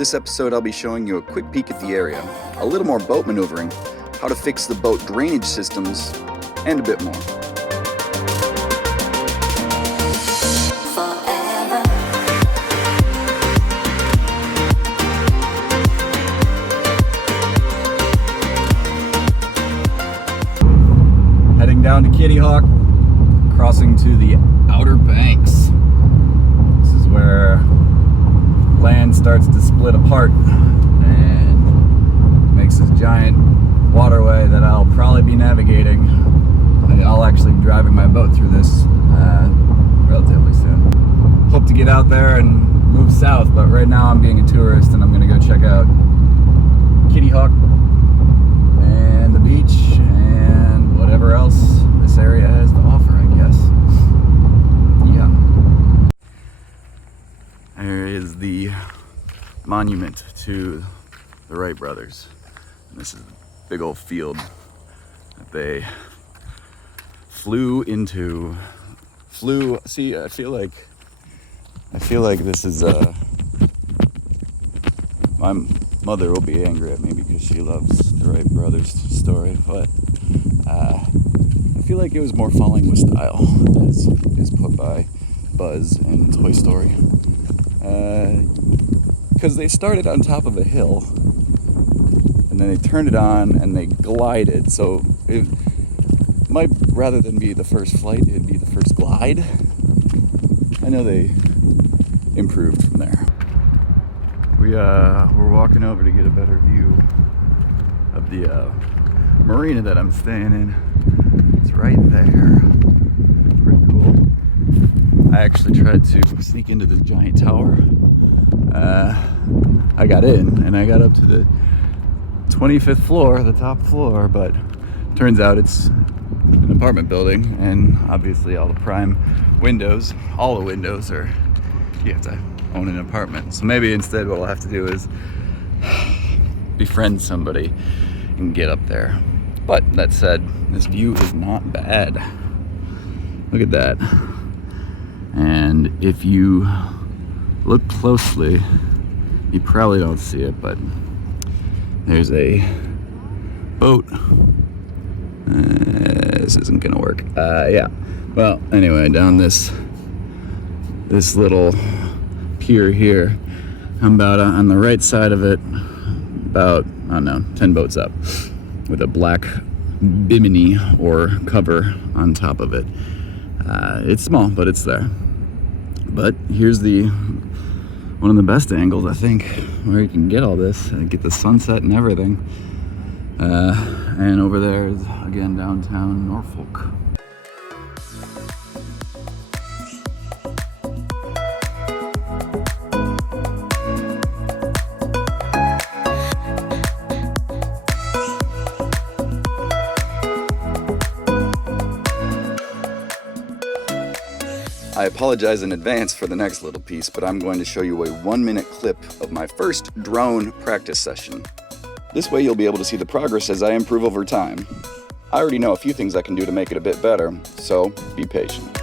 This episode I'll be showing you a quick peek at the area, a little more boat maneuvering, how to fix the boat drainage systems, and a bit more. Heading down to Kitty Hawk, crossing to the Outer Banks. This is where land starts to split apart and makes this giant waterway that I'll probably be navigating. I'll actually be driving my boat through this relatively soon. Hope to get out there and move south, but right now I'm being a tourist and I'm gonna go check out Kitty Hawk and the beach and whatever else this area has to offer, I guess. Yeah. There is the monument to the Wright brothers. And this is a big old field that they flew into. See, I feel like this is my mother will be angry at me because she loves the Wright brothers story, but I feel like it was more falling with style, as is put by Buzz in Toy Story. Because they started on top of a hill, and then they turned it on and they glided. So it might, rather than be the first flight, it'd be the first glide. I know they improved from there. We're walking over to get a better view of the marina that I'm staying in. It's right there. Pretty cool. I actually tried to sneak into this giant tower. I got in and I got up to the 25th floor, the top floor, but turns out it's an apartment building, and obviously all the prime windows, all the windows are, you have to own an apartment. So maybe instead what I'll have to do is befriend somebody and get up there. But that said, this view is not bad. Look at that. And if you look closely, you probably don't see it, but there's a boat. This isn't gonna work. Yeah. Well, anyway, down this little pier here, I'm about on the right side of it, about, I don't know, 10 boats up, with a black bimini or cover on top of it. It's small, but it's there. But here's one of the best angles, I think, where you can get all this and get the sunset and everything. And over there is, again, downtown Norfolk. I apologize in advance for the next little piece, but I'm going to show you a 1-minute clip of my first drone practice session. This way you'll be able to see the progress as I improve over time. I already know a few things I can do to make it a bit better, so be patient.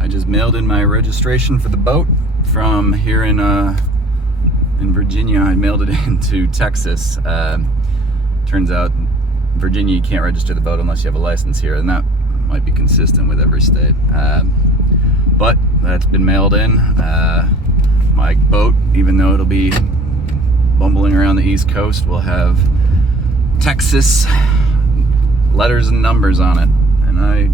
I just mailed in my registration for the boat from here in Virginia. I mailed it into Texas. Turns out Virginia, you can't register the boat unless you have a license here, and that might be consistent with every state. But that's been mailed in. My boat, even though it'll be bumbling around the East Coast, will have Texas letters and numbers on it, and I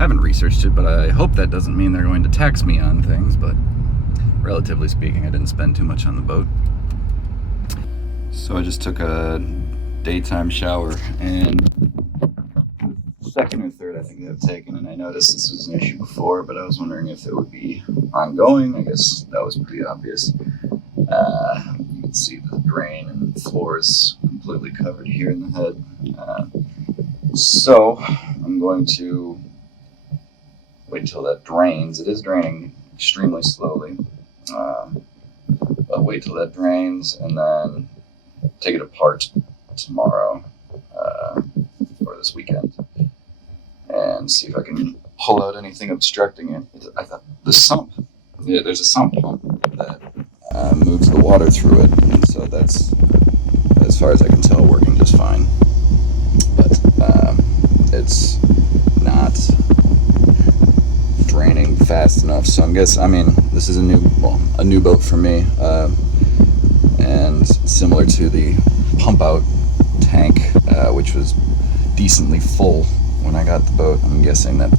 haven't researched it, but I hope that doesn't mean they're going to tax me on things. But relatively speaking, I didn't spend too much on the boat. So I just took a daytime shower, and second or third I think I've taken, and I noticed this was an issue before, but I was wondering if it would be ongoing. I guess that was pretty obvious. You can see the drain and the floor is completely covered here in the head. So I'm going to wait until that drains. It is draining extremely slowly, but wait till that drains and then take it apart tomorrow or this weekend and see if I can pull out anything obstructing it. I thought the sump, there's a sump pump that moves the water through it, and so that's, as far as I can tell, working just fine. But it's not draining fast enough. So I mean, this is a new boat for me, and similar to the pump out tank, which was decently full when I got the boat. I'm guessing that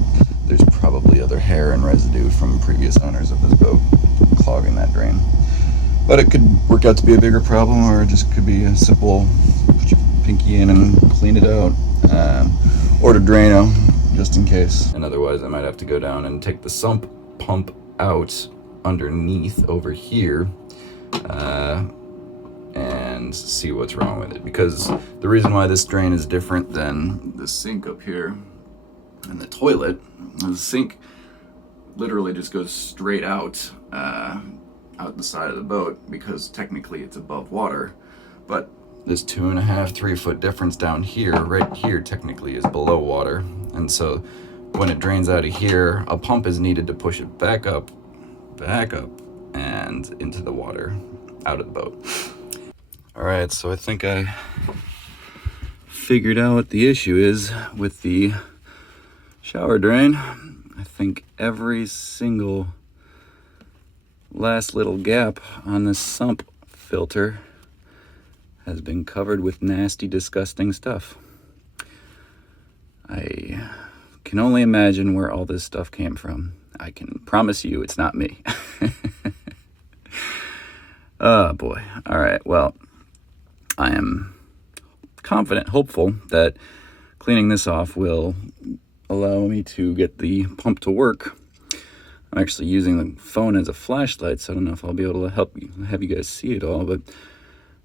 there's probably other hair and residue from previous owners of this boat clogging that drain. But it could work out to be a bigger problem, or it just could be a simple put your pinky in and clean it out. Order Drano, just in case. And otherwise I might have to go down and take the sump pump out underneath over here, and see what's wrong with it. Because the reason why this drain is different than the sink up here and the toilet, the sink literally just goes straight out the side of the boat, because technically it's above water. But this 2.5, 3 foot difference down here, right here, technically is below water. And so when it drains out of here, a pump is needed to push it back up, and into the water, out of the boat. All right, so I think I figured out what the issue is with the shower drain. I think every single last little gap on this sump filter has been covered with nasty, disgusting stuff. I can only imagine where all this stuff came from. I can promise you it's not me. Oh boy. All right, well, I am confident, hopeful that cleaning this off will allow me to get the pump to work. I'm actually using the phone as a flashlight, so I don't know if I'll be able to have you guys see it all, but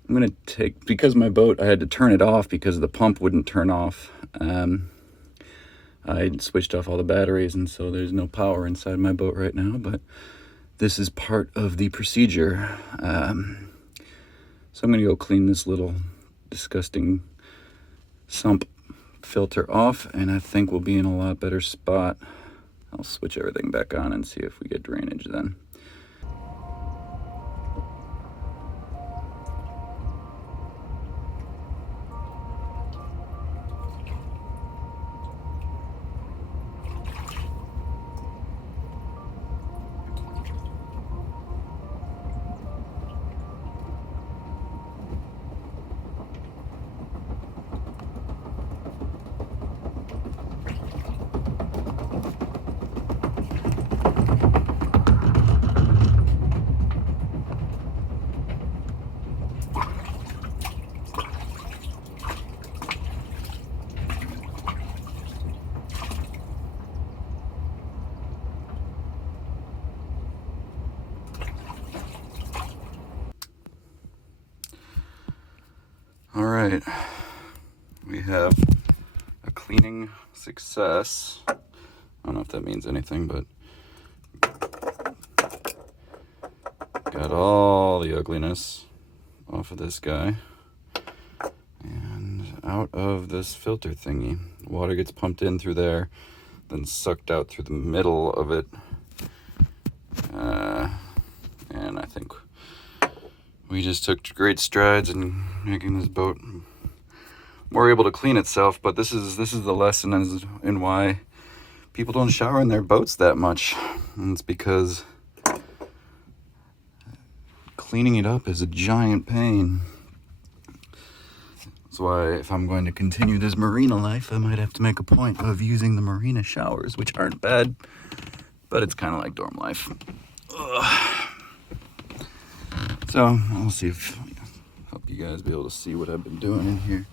I'm going to take, because my boat, I had to turn it off because the pump wouldn't turn off. I switched off all the batteries, and so there's no power inside my boat right now, but this is part of the procedure. So I'm going to go clean this little disgusting sump filter off, and I think we'll be in a lot better spot. I'll switch everything back on and see if we get drainage then. All right, we have a cleaning success. I don't know if that means anything, but got all the ugliness off of this guy and out of this filter thingy. Water gets pumped in through there, then sucked out through the middle of it, and I think we just took great strides in making this boat more able to clean itself. But this is the lesson in why people don't shower in their boats that much. And it's because cleaning it up is a giant pain. That's why if I'm going to continue this marina life, I might have to make a point of using the marina showers, which aren't bad, but it's kind of like dorm life. Ugh. So I'll see if, help you guys be able to see what I've been doing in here.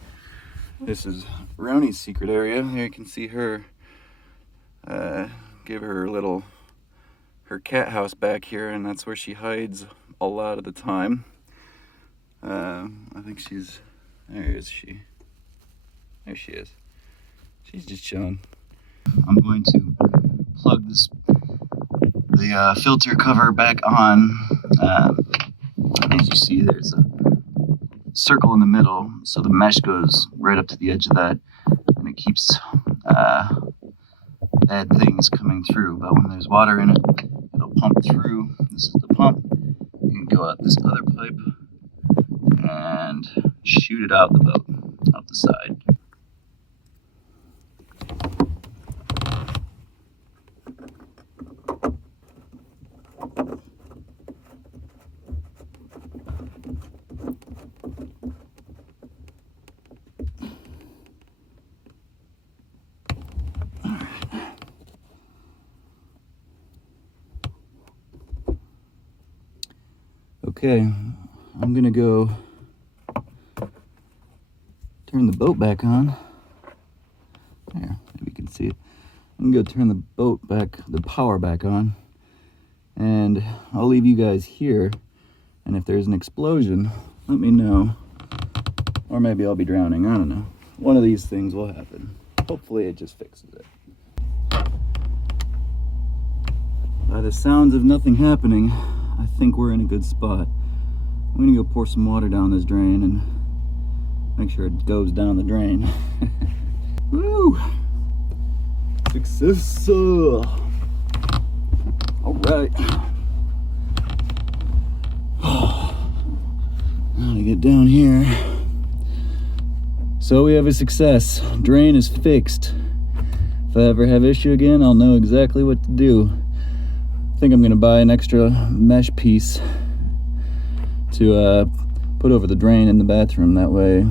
This is Roni's secret area. Here you can see her, give her her cat house back here, and that's where she hides a lot of the time. I think there is she. There she is. She's just chilling. I'm going to plug the filter cover back on. As you see, there's a circle in the middle, so the mesh goes right up to the edge of that, and it keeps bad things coming through. But when there's water in it, it'll pump through. This is the pump. You can go out this other pipe and shoot it out the boat, out the side. Okay, I'm gonna go turn the boat back on. There, maybe you can see it. I'm gonna go turn the power back on, and I'll leave you guys here. And if there's an explosion, let me know. Or maybe I'll be drowning, I don't know. One of these things will happen. Hopefully it just fixes it. By the sounds of nothing happening, I think we're in a good spot. I'm gonna go pour some water down this drain and make sure it goes down the drain. Woo! Success! Alright. Now to get down here. So we have a success. Drain is fixed. If I ever have issue again, I'll know exactly what to do. I think I'm gonna buy an extra mesh piece to put over the drain in the bathroom. That way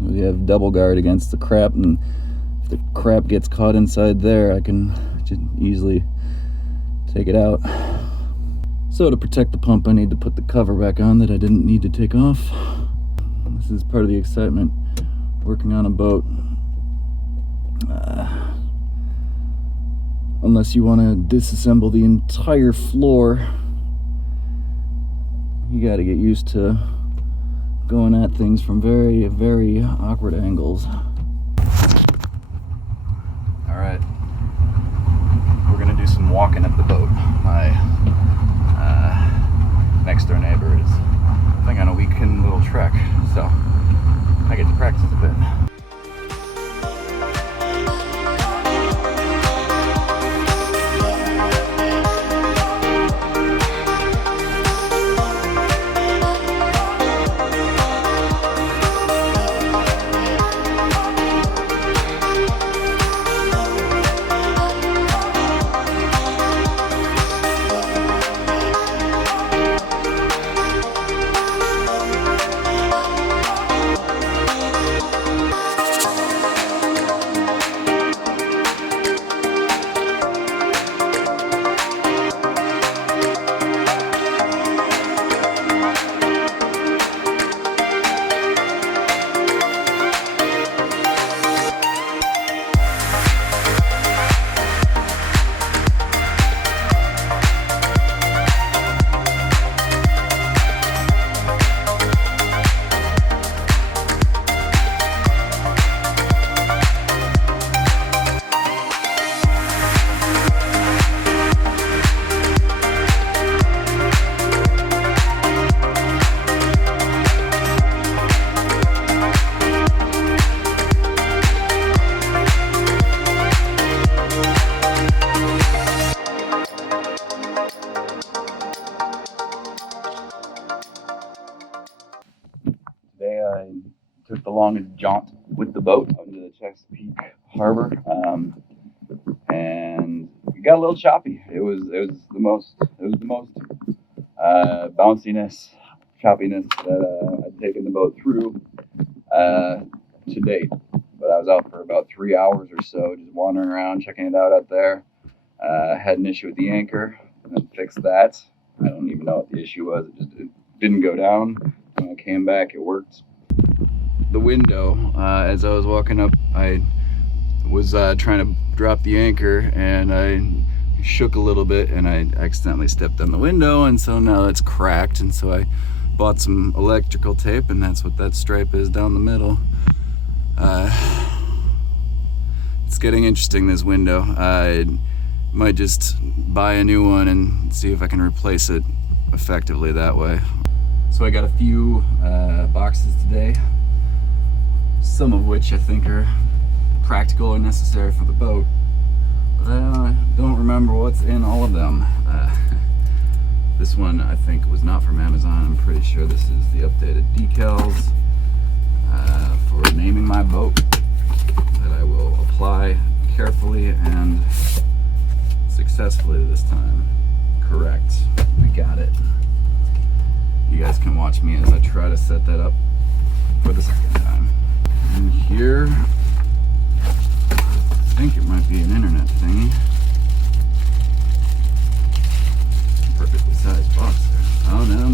we have double guard against the crap, and if the crap gets caught inside there, I can just easily take it out. So to protect the pump, I need to put the cover back on that I didn't need to take off. This is part of the excitement, working on a boat. Unless you want to disassemble the entire floor, you got to get used to going at things from very, very awkward angles. All right, we're gonna do some walking at the boat. My next door neighbor is going on a weekend little trek, so I get to practice a bit. Today I took the longest jaunt with the boat under the Chesapeake Harbor, and it got a little choppy. It was the most bounciness, choppiness that I'd taken the boat through to date. But I was out for about 3 hours or so, just wandering around, checking it out there. Had an issue with the anchor, and then fixed that. I don't even know what the issue was. It didn't go down. When I came back, it worked. The window, as I was walking up, I was trying to drop the anchor, and I shook a little bit, and I accidentally stepped on the window, and so now it's cracked. And so I bought some electrical tape, and that's what that stripe is down the middle. It's getting interesting, this window. I might just buy a new one and see if I can replace it effectively that way. So I got a few boxes today, some of which I think are practical and necessary for the boat, but I don't remember what's in all of them. This one I think was not from Amazon. I'm pretty sure this is the updated decals for naming my boat that I will apply carefully and successfully this time. Correct. I got it. You guys can watch me as I try to set that up for the second time. And here, I think it might be an internet thingy. Perfectly sized box there. Oh, no.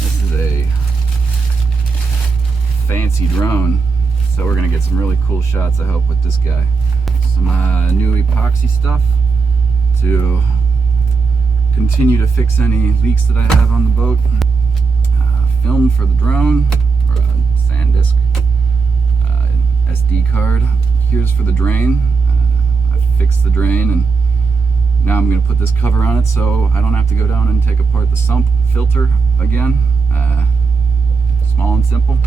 This is a fancy drone, so we're gonna get some really cool shots, I hope, with this guy. Some new epoxy stuff to continue to fix any leaks that I have on the boat. Film for the drone, or a SanDisk SD card. Here's for the drain. I fixed the drain, and now I'm going to put this cover on it so I don't have to go down and take apart the sump filter again. Small and simple.